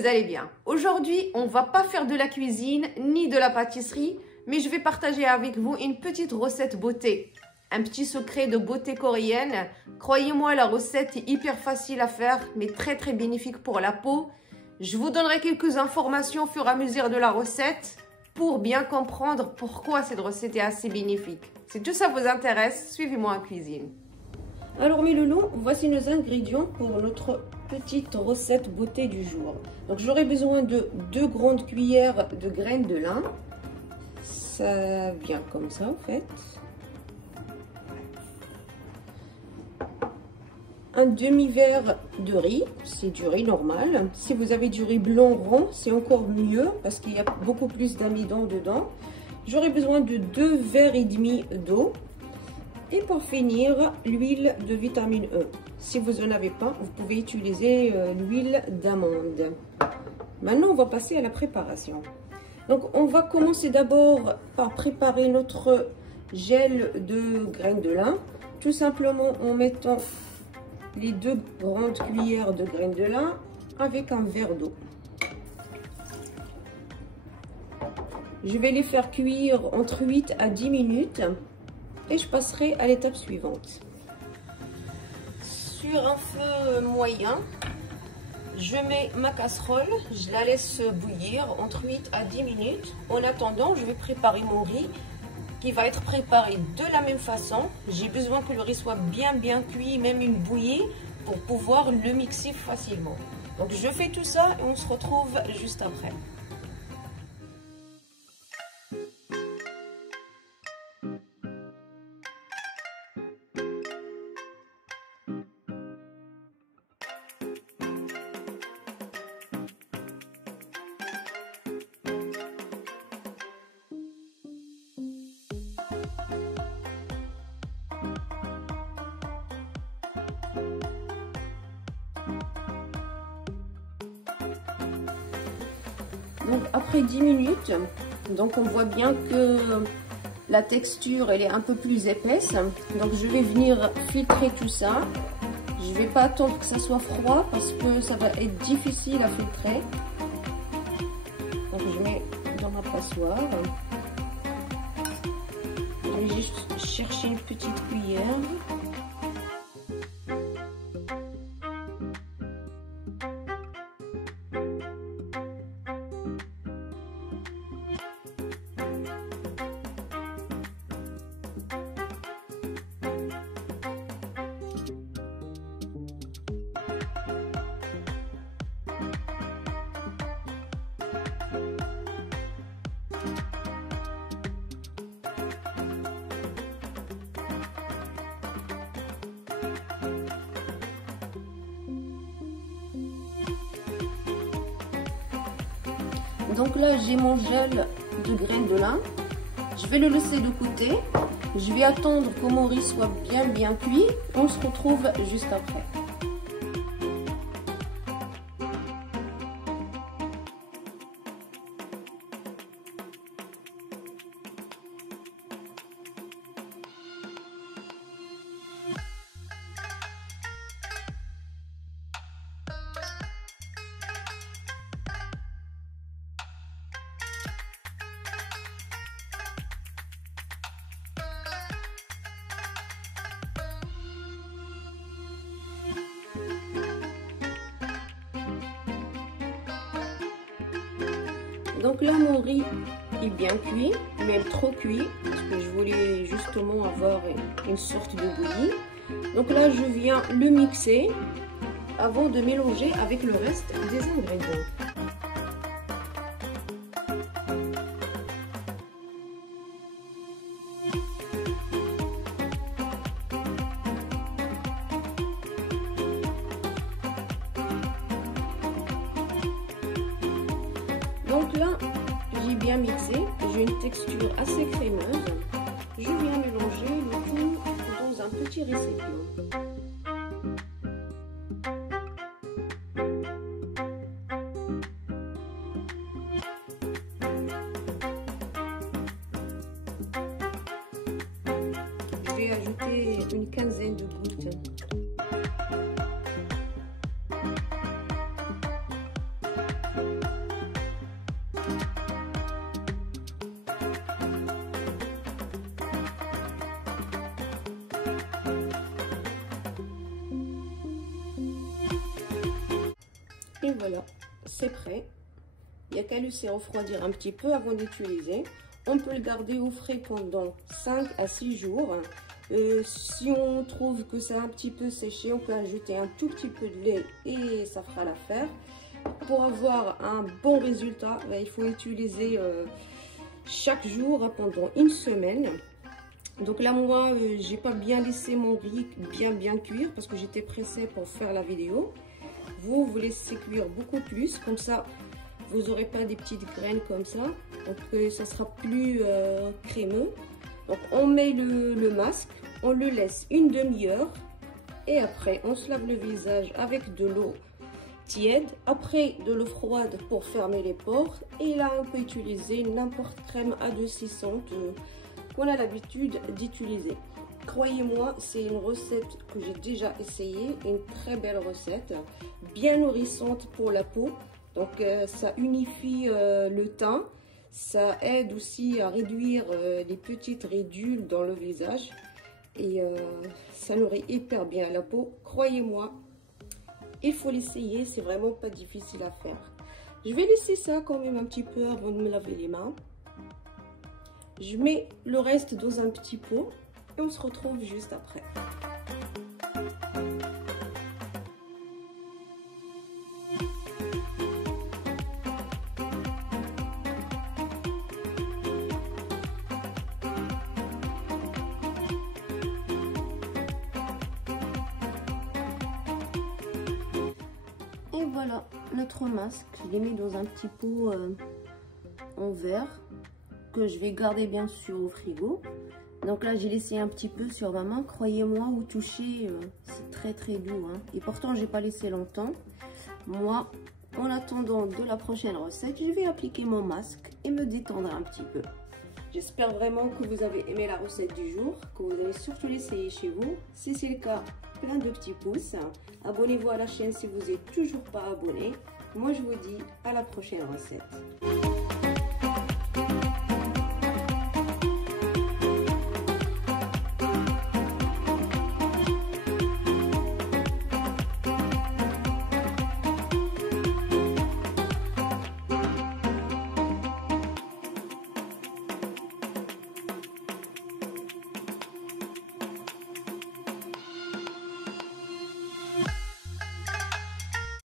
vous allez bien. Aujourd'hui, on va pas faire de la cuisine ni de la pâtisserie, mais je vais partager avec vous une petite recette beauté. Un petit secret de beauté coréenne. Croyez-moi, la recette est hyper facile à faire, mais très bénéfique pour la peau. Je vous donnerai quelques informations au fur et à mesure de la recette pour bien comprendre pourquoi cette recette est assez bénéfique. Si tout ça vous intéresse, suivez-moi en cuisine. Alors mes loulous, voici nos ingrédients pour notre petite recette beauté du jour. Donc j'aurai besoin de 2 grandes cuillères de graines de lin. Ça vient comme ça en fait. Un demi-verre de riz, c'est du riz normal. Si vous avez du riz blanc rond, c'est encore mieux parce qu'il y a beaucoup plus d'amidon dedans. J'aurai besoin de 2 verres et demi d'eau. Et pour finir, l'huile de vitamine E. Si vous n'en avez pas, vous pouvez utiliser l'huile d'amande. Maintenant, on va passer à la préparation. Donc, on va commencer d'abord par préparer notre gel de graines de lin. Tout simplement en mettant les 2 grandes cuillères de graines de lin avec un verre d'eau. Je vais les faire cuire entre 8 à 10 minutes. Et je passerai à l'étape suivante. Sur un feu moyen, je mets ma casserole, je la laisse bouillir entre 8 à 10 minutes. En attendant, je vais préparer mon riz qui va être préparé de la même façon. J'ai besoin que le riz soit bien cuit, même une bouillie, pour pouvoir le mixer facilement. Donc je fais tout ça et on se retrouve juste après. Donc après 10 minutes, donc on voit bien que la texture elle est un peu plus épaisse. Donc je vais venir filtrer tout ça. Je vais pas attendre que ça soit froid parce que ça va être difficile à filtrer. Donc je mets dans ma passoire. Je vais juste chercher une petite cuillère. Donc là, j'ai mon gel de graines de lin. Je vais le laisser de côté. Je vais attendre que mon riz soit bien cuit. On se retrouve juste après. Donc là, mon riz est bien cuit, même trop cuit, parce que je voulais justement avoir une sorte de bouillie. Donc là, je viens le mixer avant de mélanger avec le reste des ingrédients. Donc là, j'ai bien mixé, j'ai une texture assez crémeuse. Je viens mélanger le tout dans un petit récipient. Je vais ajouter une quinzaine de gouttes. Et voilà, c'est prêt. Il n'y a qu'à laisser refroidir un petit peu avant d'utiliser. On peut le garder au frais pendant 5 à 6 jours. Si on trouve que c'est un petit peu séché, on peut ajouter un tout petit peu de lait et ça fera l'affaire. Pour avoir un bon résultat, il faut utiliser chaque jour pendant une semaine. Donc là, moi, j'ai pas bien laissé mon riz bien cuire parce que j'étais pressée pour faire la vidéo. Vous laissez cuire beaucoup plus, comme ça, vous n'aurez pas des petites graines comme ça. Donc ça sera plus crémeux. Donc on met le masque, on le laisse une demi-heure et après on se lave le visage avec de l'eau tiède, après de l'eau froide pour fermer les pores. Et là on peut utiliser n'importe crème adoucissante qu'on a l'habitude d'utiliser. Croyez-moi, c'est une recette que j'ai déjà essayée, une très belle recette, bien nourrissante pour la peau. Donc ça unifie le teint, ça aide aussi à réduire les petites ridules dans le visage et ça nourrit hyper bien la peau. Croyez-moi, il faut l'essayer, c'est vraiment pas difficile à faire. Je vais laisser ça quand même un petit peu avant de me laver les mains. Je mets le reste dans un petit pot et on se retrouve juste après. Et voilà notre masque, je l'ai mis dans un petit pot en verre que je vais garder bien sûr au frigo. Donc là j'ai laissé un petit peu sur ma main, croyez-moi, au toucher c'est très doux hein. Et pourtant j'ai pas laissé longtemps. Moi, en attendant de la prochaine recette, je vais appliquer mon masque et me détendre un petit peu. J'espère vraiment que vous avez aimé la recette du jour, que vous allez surtout l'essayer chez vous. Si c'est le cas, plein de petits pouces. Abonnez-vous à la chaîne si vous n'êtes toujours pas abonné. Moi je vous dis à la prochaine recette.